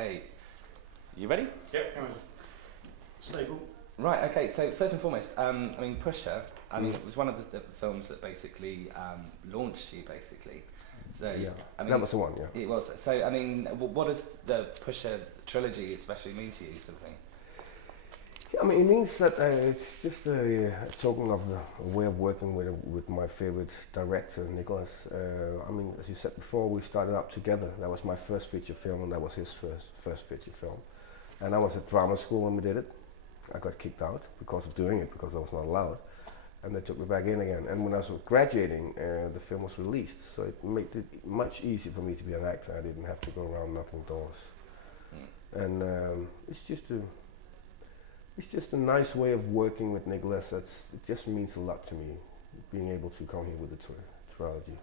Hey, you ready? Yep, come on. Stable. Right, okay, so first and foremost, Pusher, it was one of the films that basically launched you, basically. So, Yeah, that was the one, yeah. It was. So, what does the Pusher trilogy especially mean to you, sort of thing? Yeah, it means that it's just a token of a way of working with my favorite director, Nicholas. As you said before, we started out together. That was my first feature film, and that was his first feature film. And I was at drama school when we did it. I got kicked out because of doing it, because I was not allowed. And they took me back in again. And when I was graduating, the film was released. So it made it much easier for me to be an actor. I didn't have to go around knocking doors. And it's just a nice way of working with Nicholas. It just means a lot to me, being able to come here with the trilogy.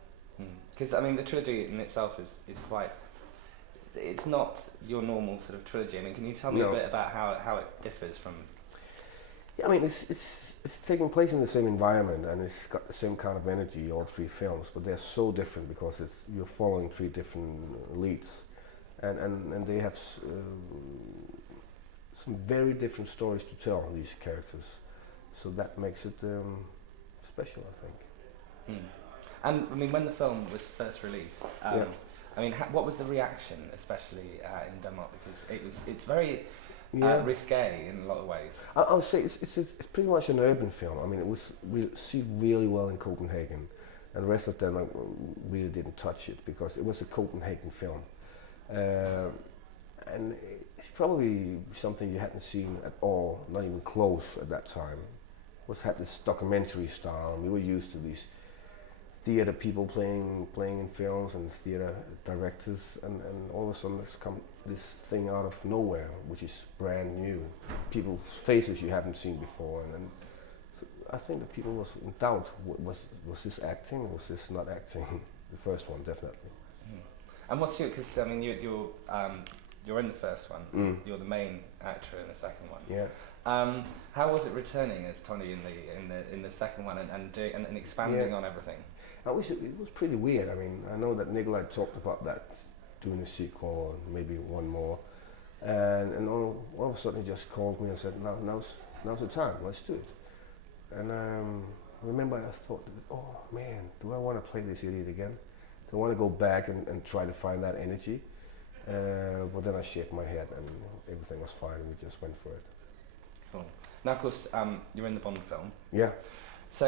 Because the trilogy in itself is quite. It's not your normal sort of trilogy. Can you tell me a bit about how it differs from? Yeah, it's taking place in the same environment, and it's got the same kind of energy, all three films, but they're so different because you're following three different leads, and they have some very different stories to tell, these characters. So that makes it special, I think. And when the film was first released, what was the reaction, especially in Denmark? Because it's very risque in a lot of ways. I would say it's pretty much an urban film. It was received really well in Copenhagen, and the rest of Denmark really didn't touch it because it was a Copenhagen film. And it's probably something you hadn't seen at all, not even close at that time. It had this documentary style. We were used to these theater people playing in films and theater directors, and all of a sudden there's come this thing out of nowhere, which is brand new. People's faces you haven't seen before, and so I think that people was in doubt. Was this acting? Was this not acting? The first one, definitely. And what's because you're in the first one. You're the main actor in the second one. Yeah. How was it returning as Tony in the second one and expanding on everything? It was pretty weird. I know that Nikolai talked about that, doing a sequel or maybe one more, and all of a sudden he just called me and said, "Now's the time. Let's do it." And I remember I thought, "Oh man, do I want to play this idiot again? Do I want to go back and try to find that energy?" But then I shook my head and everything was fine, and we just went for it. Cool. Now, of course, you're in the Bond film. Yeah. So,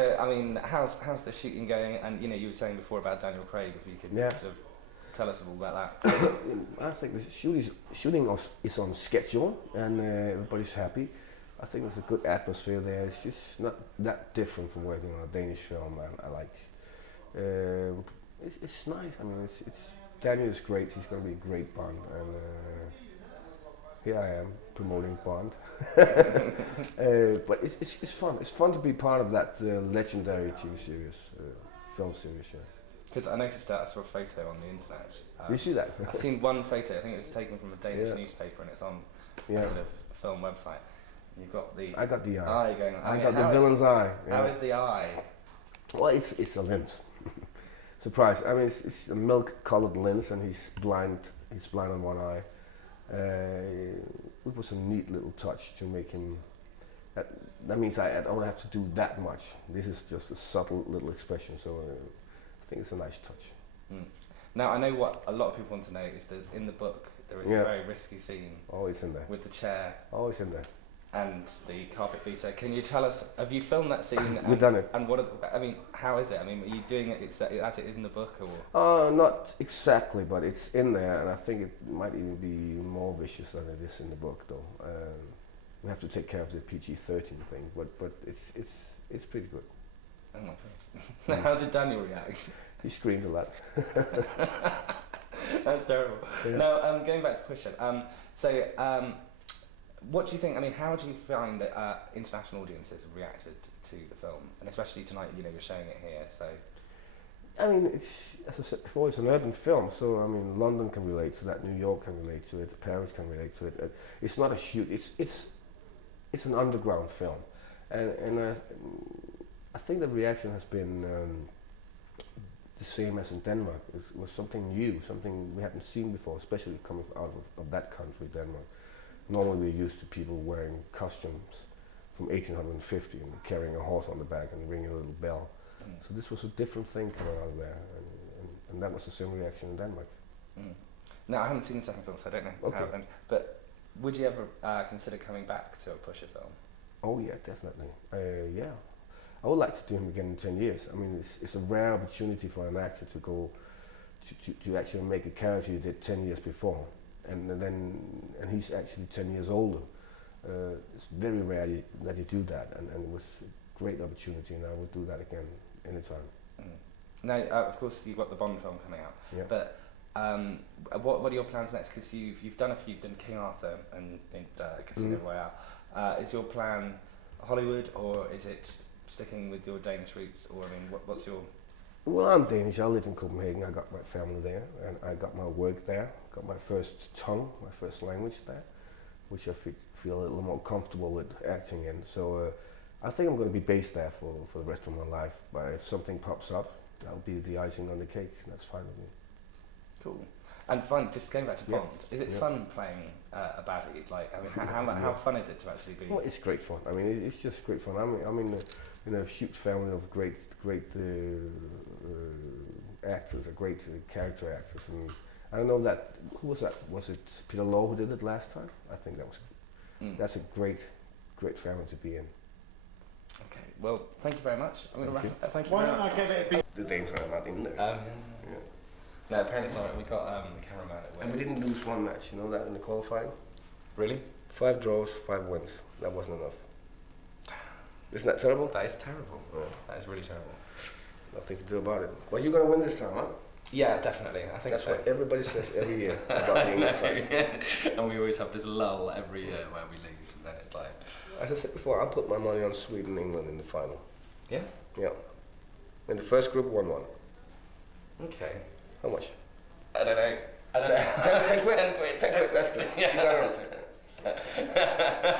how's the shooting going? And you were saying before about Daniel Craig. If you could sort of tell us all about that. I think the shooting is on schedule, and everybody's happy. I think there's a good atmosphere there. It's just not that different from working on a Danish film. I like. It's nice. It's Daniel is great. He's going to be a great Bond, and here I am promoting Bond. But it's fun. It's fun to be part of that legendary TV series, film series. Yeah. Because I noticed that I saw a photo on the internet. You see that? I've seen one photo. I think it was taken from a Danish newspaper, and it's on a sort of film website. You've got the. I got the eye. Going on. I got the villain's eye. Yeah. How is the eye? Well, it's a lens. Surprise! It's a milk-colored lens, and he's blind. He's blind on one eye. It was a neat little touch to make him. That means I don't have to do that much. This is just a subtle little expression, so I think it's a nice touch. Now I know what a lot of people want to know is that in the book there is a very risky scene. Oh, it's in there. With the chair. Oh, it's in there. And the carpet beater. Can you tell us? Have you filmed that scene? We've done it. And how is it? Are you doing it as it is in the book, or? Not exactly, but it's in there, and I think it might even be more vicious than it is in the book, though. We have to take care of the PG-13 thing, but it's pretty good. Oh my God. How did Daniel react? He screamed a lot. That's terrible. Yeah. Now, going back to Pusher. What do you think? How do you find that international audiences have reacted to the film, and especially tonight? You're showing it here, so. It's, as I said before, it's an urban film. So London can relate to that, New York can relate to it, Paris can relate to it. It's not a shoot. It's an underground film, and I think the reaction has been the same as in Denmark. It was something new, something we hadn't seen before, especially coming out of that country, Denmark. Normally we're used to people wearing costumes from 1850 and carrying a horse on the back and ringing a little bell. So this was a different thing coming out of there, and that was the same reaction in Denmark. No, I haven't seen the second film, so I don't know how it went. But would you ever consider coming back to a Pusher film? Oh yeah, definitely. Yeah, I would like to do him again in 10 years. I mean, it's a rare opportunity for an actor to go to actually make a character you did 10 years before, and he's actually 10 years older. It's very rare that you do that, and it was a great opportunity, and I would do that again anytime. Now, of course, you've got the Bond film coming out, but what are your plans next? Because you've done King Arthur and Casino Royale. Is your plan Hollywood, or is it sticking with your Danish roots, or I mean, what's your? Well, I'm Danish. I live in Copenhagen. I got my family there, and I got my work there. Got my first tongue, my first language there, which I feel a little more comfortable with acting in. So I think I'm going to be based there for the rest of my life. But if something pops up, that'll be the icing on the cake. That's fine with me. Cool. And fun. Just going back to Bond. Is it fun playing a baddie? Like, I mean, how fun is it to actually be? Well, it's great fun. I mean, it's just great fun. I'm in a huge family of great actors, great character actors, and I don't know that. Who was that? Was it Peter Law who did it last time? I think that was. That's a great family to be in. Okay. Well, thank you very much. I'm going to wrap up. Thank you Why very don't much. I get it a bit? The Danes are not in there. Yeah. No, apparently it's not. We got the cameraman at work. And we didn't lose one match. You know that in the qualifying. Really? 5 draws, 5 wins. That wasn't enough. Isn't that terrible? That is terrible. Yeah. That is really terrible. Nothing to do about it. But you're going to win this time, huh? Yeah, definitely. I think that's so. what everybody says every year about the English side. And we always have this lull every year where we lose, and then it's like. As I said before, I'll put my money on Sweden and England in the final. Yeah? Yeah. In the first group, 1-1. Okay. How much? I don't know. 10 quid. 10 quid. That's good. Yeah. You got it.